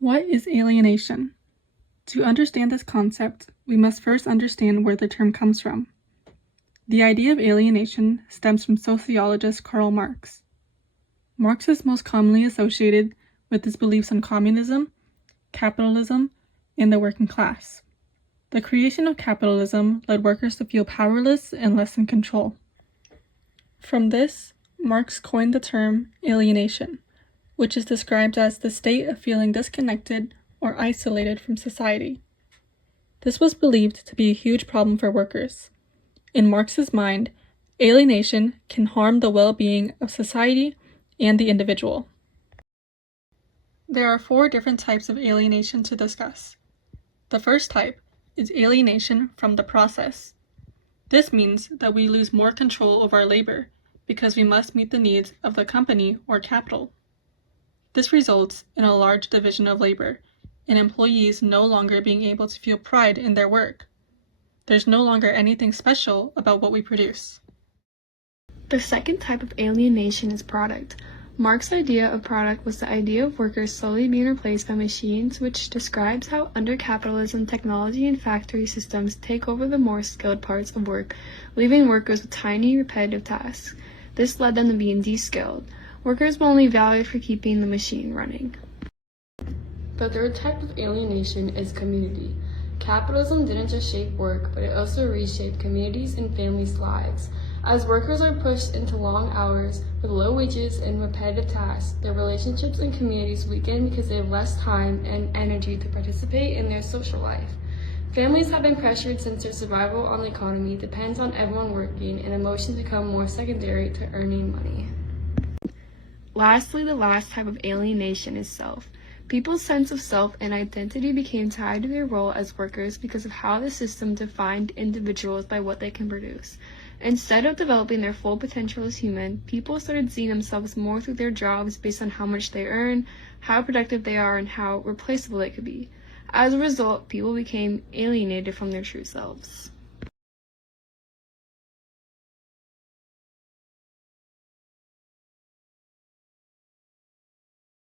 What is alienation? To understand this concept, we must first understand where the term comes from. The idea of alienation stems from sociologist Karl Marx. Marx is most commonly associated with his beliefs on communism, capitalism, and the working class. The creation of capitalism led workers to feel powerless and less in control. From this, Marx coined the term alienation, which is described as the state of feeling disconnected or isolated from society. This was believed to be a huge problem for workers. In Marx's mind, alienation can harm the well-being of society and the individual. There are 4 different types of alienation to discuss. The first type is alienation from the process. This means that we lose more control over our labor because we must meet the needs of the company or capital. This results in a large division of labor and employees no longer being able to feel pride in their work. There's no longer anything special about what we produce. The second type of alienation is product. Marx's idea of product was the idea of workers slowly being replaced by machines, which describes how under capitalism, technology and factory systems take over the more skilled parts of work, leaving workers with tiny, repetitive tasks. This led them to being de-skilled. Workers were only valued for keeping the machine running. The third type of alienation is community. Capitalism didn't just shape work, but it also reshaped communities and families' lives. As workers are pushed into long hours with low wages and repetitive tasks, their relationships and communities weaken because they have less time and energy to participate in their social life. Families have been pressured since their survival on the economy depends on everyone working, and emotions become more secondary to earning money. Lastly, the last type of alienation is self. People's sense of self and identity became tied to their role as workers because of how the system defined individuals by what they can produce. Instead of developing their full potential as human, people started seeing themselves more through their jobs based on how much they earn, how productive they are, and how replaceable they could be. As a result, people became alienated from their true selves.